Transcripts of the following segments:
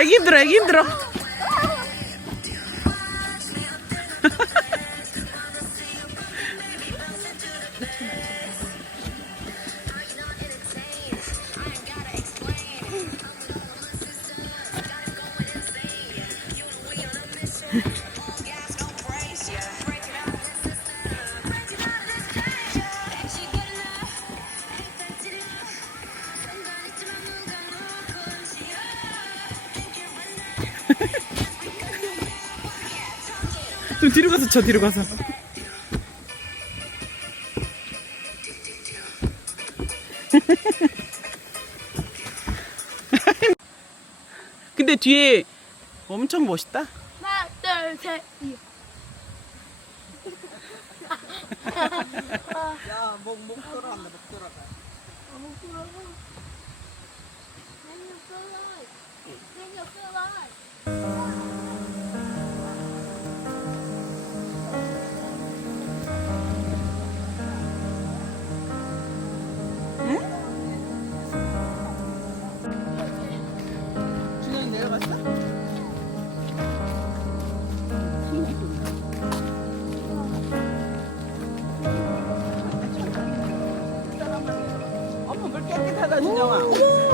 애기 좀 뒤로 가서 저 뒤로 가서. 근데 뒤에 엄청 멋있다. 하나, 둘, 셋, 이. 야, 목, 목 돌아간다, 목 돌아가. 너무 부러워. 생일 끌어. 생일 끌어. 준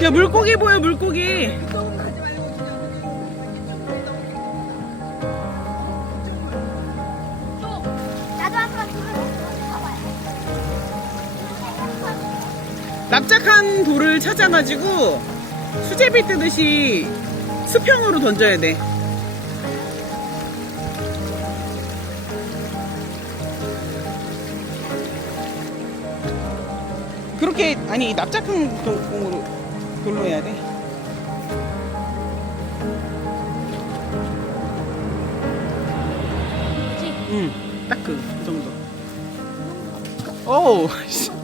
야 물고기 보여 물고기. 납작한 돌을 찾아가지고 수제비 뜨듯이 수평으로 던져야 돼. 그렇게 아니 납작한 도- 공으로 돌로 해야 돼. 응, 딱 그 정도. 오,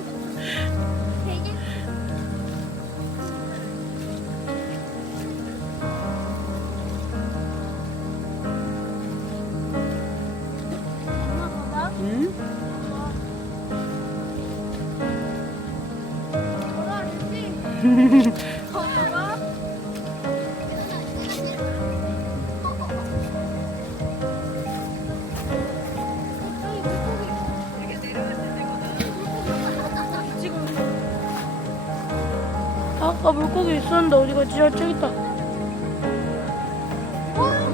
아까 물고기 있었는데 어디 갔지? 저 저기 있다. 어.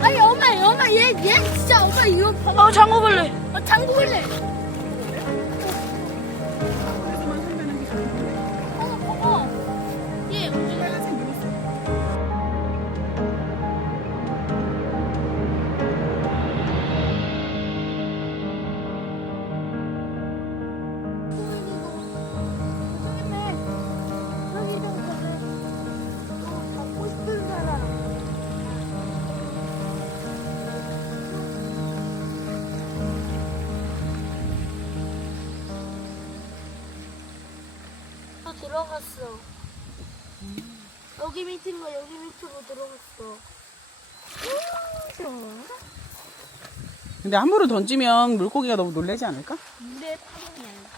아니, 엄마, 엄마, 얘, 얘 진짜 엄마 이거 봐봐. 아 장어벌레. 어, 장구벌레. 들어갔어. 여기 밑인가 여기 밑으로 들어갔어. 근데 함부로 던지면 물고기가 너무 놀라지 않을까? 물에 파동이 아니고.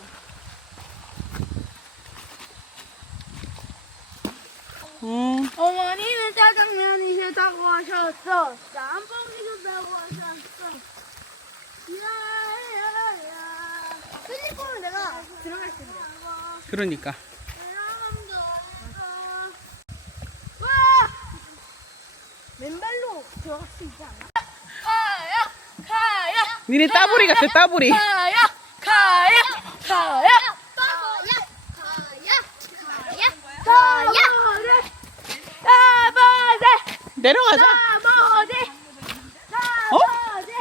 음, 어머니는 짜장면이 싫다고 하셨어. 짬뽕이 싫다고 하셨어. 야야야. 끌릴 거면 내가 들어갈 텐데. 그러니까. 들어갈 수 있지 않아? 가야 가야 니네 따부리 같아 따부리 가야 가야 가야 가야 가야 내려가자 나머지 나머지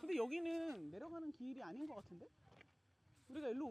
근데 여기는 내려가는 길이 아닌 것 같은데? 우리가 일로